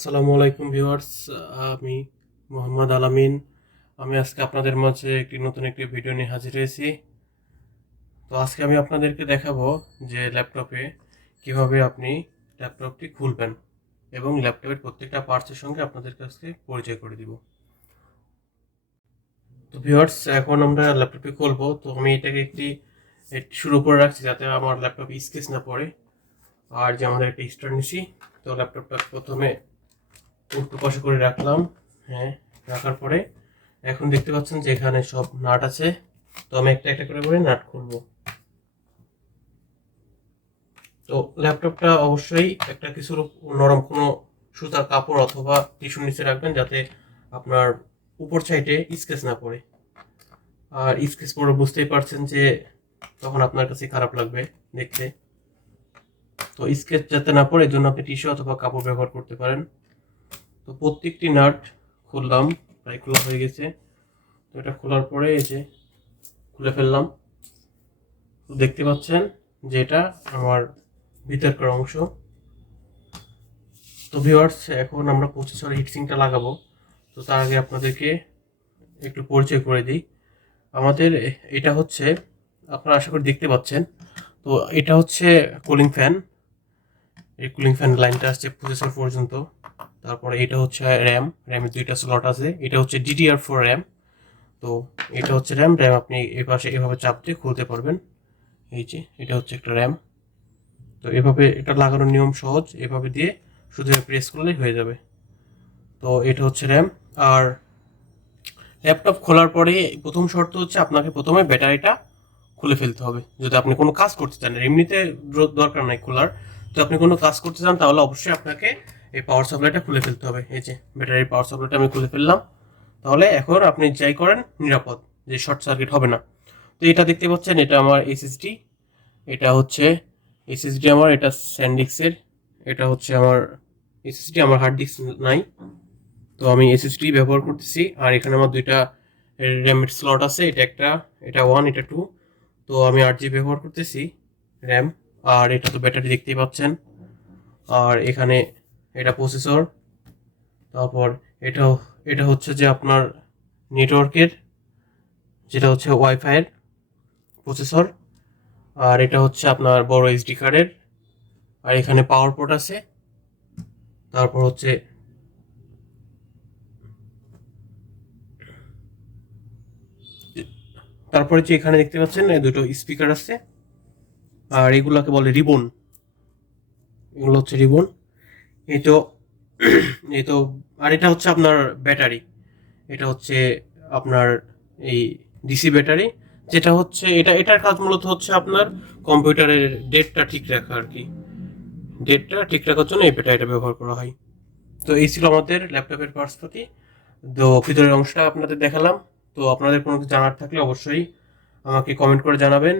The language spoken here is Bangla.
আসসালামু আলাইকুম ভিউয়ার্স, আমি মোহাম্মদ আলামিন। আমি আজকে আপনাদের মাঝে নতুন একটি ভিডিও নিয়ে হাজির হয়েছি। তো আজকে আমি আপনাদেরকে দেখাবো যে ল্যাপটপে কিভাবে আপনি ল্যাপটপটি খুলবেন এবং ল্যাপটপের প্রত্যেকটা পার্টসের সঙ্গে আপনাদের কাছে পরিচয় করে দিব। তো ভিউয়ার্স, এখন আমরা ল্যাপটপটি খুলবো। তো আমি এটাকে একটি শুরু করে রাখছি যাতে আমার ল্যাপটপে স্কেচ না পড়ে। আর যে আমাদের একটা স্টার নিছি, তো ল্যাপটপটা প্রথমে উল্টো পাশে করে রাখলাম। হ্যাঁ, রাখার পরে এখন দেখতে পাচ্ছেন যে এখানে সব নাট আছে। তো আমি একটা একটা করে নাট খুলবো। তো ল্যাপটপটা অবশ্যই একটা কিছু নরম কোনো সুতার কাপড় অথবা টিস্যুর নিচে রাখবেন যাতে আপনার উপর সাইডে স্কেচ না পড়ে। আর স্কেচ পড়ে বুঝতেই পারছেন যে তখন আপনার কাছে খারাপ লাগবে দেখতে। তো স্কেচ যাতে না পড়ে, এই জন্য আপনি টিস্যু অথবা কাপড় ব্যবহার করতে পারেন। তো প্রত্যেকটি নাট খুললাম, প্রায় খোলা হয়ে গেছে। তো এটা খোলার পরে এই যে খুলে ফেললাম। তো দেখতে পাচ্ছেন যে এটা আমার ভিতরকার অংশ। তো ভিউয়ার্স, এখন আমরা প্রসেসর হিটসিংটা লাগাবো। তো তার আগে আপনাদেরকে একটু পরিচয় করে দিই। আমাদের এটা হচ্ছে, আপনারা আশা করি দেখতে পাচ্ছেন, তো এটা হচ্ছে কুলিং ফ্যান। এই কুলিং ফ্যান লাইনটা আসছে প্রসেসর পর্যন্ত। তারপরে এটা হচ্ছে র্যামের দুইটা স্লট আছে। এটা হচ্ছে DDR4 র্যাম। তো এটা হচ্ছে র্যাম আপনি এই পাশে এভাবে চাপ দিয়ে খুলতে পারবেন। এই যে এটা হচ্ছে একটা র্যাম। তো এভাবে এটা লাগানোর নিয়ম সহজ, এভাবে দিয়ে শুধু প্রেস করলেই হয়ে যাবে। তো এটা হচ্ছে র্যাম। আর ল্যাপটপ খোলার পরে প্রথম শর্ত হচ্ছে আপনাকে প্রথমে ব্যাটারিটা খুলে ফেলতে হবে। যদি আপনি কোনো কাজ করতে চান, এমনিতে দরকার নাই খোলার। তো আপনি কোনো কাজ করতে চান তাহলে অবশ্যই আপনাকে এই পাওয়ার সাপ্লাইটা খুলে ফেলতে হবে। এই যে ব্যাটারির পাওয়ার সাপ্লাইটা আমি খুলে ফেললাম। তাহলে এখন আপনি যাই করেন নিরাপদ, যে শর্ট সার্কিট হবে না। তো এটা দেখতে পাচ্ছেন, এটা আমার এসএসডি। এটা হচ্ছে এসএসডি আমার, এটা স্যান্ডিক্সের। এটা হচ্ছে আমার এসএসডি, আমার হার্ড ডিস্ক নাই। তো আমি এসএসডি ব্যবহার করতেছি। আর এখানে আমার দুইটা র্যামের স্লট আছে, এটা একটা, এটা 1, এটা 2। তো আমি 8GB ব্যবহার করতেছি র্যাম। আর এটা তো ব্যাটারি দেখতেই পাচ্ছেন। আর এখানে এটা প্রসেসর। তারপর এটাও, এটা হচ্ছে যে আপনার নেটওয়ার্কের, যেটা হচ্ছে ওয়াইফাইয়ের প্রসেসর। আর এটা হচ্ছে আপনার বড় এসডি কার্ডের। আর এখানে পাওয়ার পোর্ট আছে। তারপর হচ্ছে তারপরে যে এখানে দেখতে পাচ্ছেন দুটো স্পিকার আছে। আর এগুলোকে বলে রিবন, এগুলো হচ্ছে রিবন। এই তো এই তো আর এটা হচ্ছে আপনার ব্যাটারি। এটা হচ্ছে আপনার এই ডিসি ব্যাটারি, যেটা হচ্ছে এটার কাজ মূলত হচ্ছে আপনার কম্পিউটারের ডেটটা ঠিক রাখা আর কি। ডেটটা ঠিক রাখার জন্য এই ব্যাটারিটা ব্যবহার করা হয়। তো এই ছিল আমাদের ল্যাপটপের পার্টসপাতি। তো ভিতরের অংশটা আপনাদের দেখালাম। তো আপনাদের কোনো কিছু জানার থাকলে অবশ্যই আমাকে কমেন্ট করে জানাবেন।